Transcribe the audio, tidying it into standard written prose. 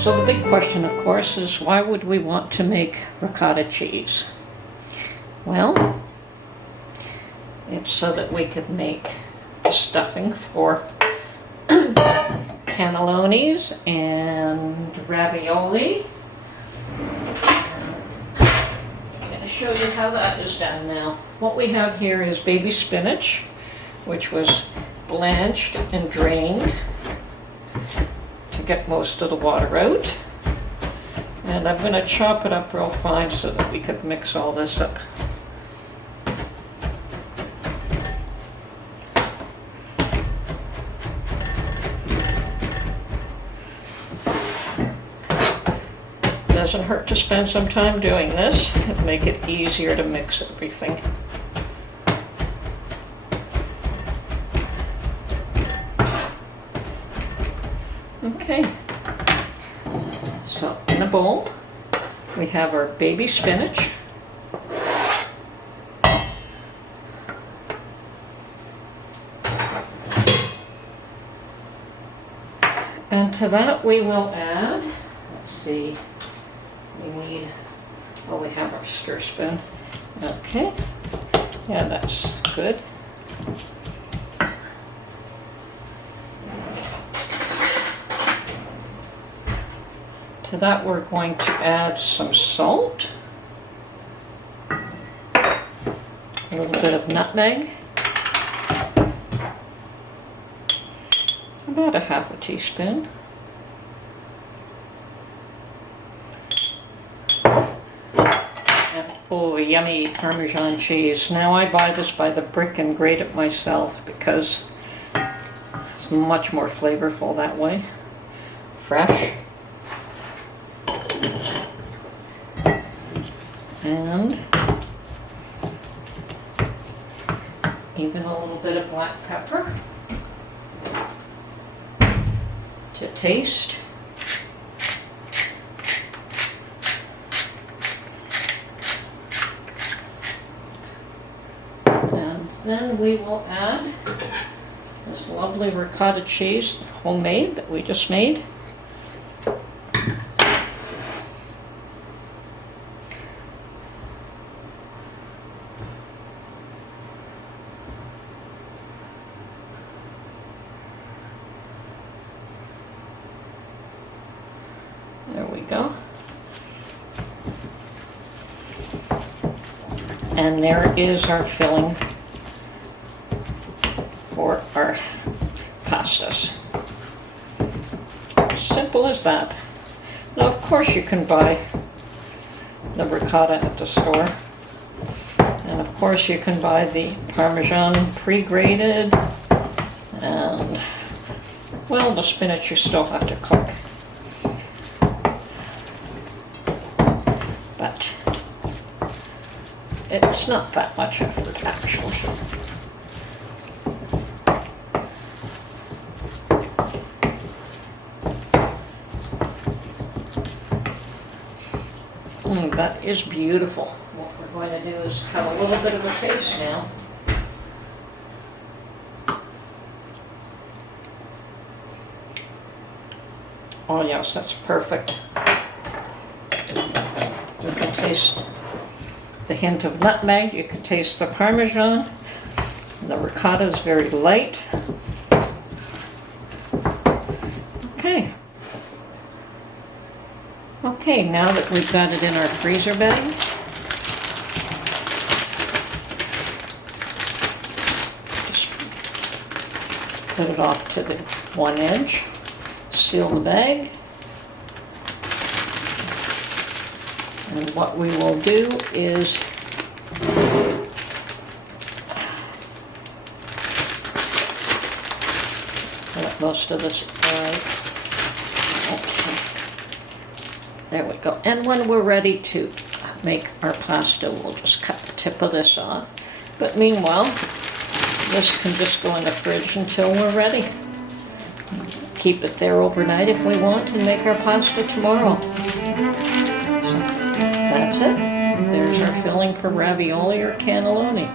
So the big question, of course, is why would we want to make ricotta cheese? Well, it's so that we could make the stuffing for cannellonis and ravioli. I'm going to show you how that is done now. What we have here is baby spinach, which was blanched and drained to get most of the water out. And I'm going to chop it up real fine so that we could mix all this up. Doesn't hurt to spend some time doing this. It'll make it easier to mix everything. Okay, so in a bowl we have our baby spinach, and to that we will add, let's see, we have our stir spoon. Okay, yeah, that's good. To that we're going to add some salt, a little bit of nutmeg, about a half a teaspoon, and oh, yummy Parmesan cheese. Now I buy this by the brick and grate it myself because it's much more flavorful that way, fresh. And even a little bit of black pepper to taste. And then we will add this lovely ricotta cheese, homemade, that we just made. There we go. And there is our filling for our pastas. Simple as that. Now, of course, you can buy the ricotta at the store. And of course, you can buy the Parmesan pre-grated. And, well, the spinach you still have to cook. But it's not that much effort, actually. That is beautiful. What we're going to do is have a little bit of a taste now. Oh yes, that's perfect. You can taste the hint of nutmeg, you can taste the Parmesan. The ricotta is very light. Okay. Okay, now that we've got it in our freezer bag, just put it off to the one edge, seal the bag. And what we will do is let most of this out. There we go. And when we're ready to make our pasta, we'll just cut the tip of this off. But meanwhile, this can just go in the fridge until we're ready. Keep it there overnight if we want and make our pasta tomorrow. So that's it. There's our filling for ravioli or cannelloni.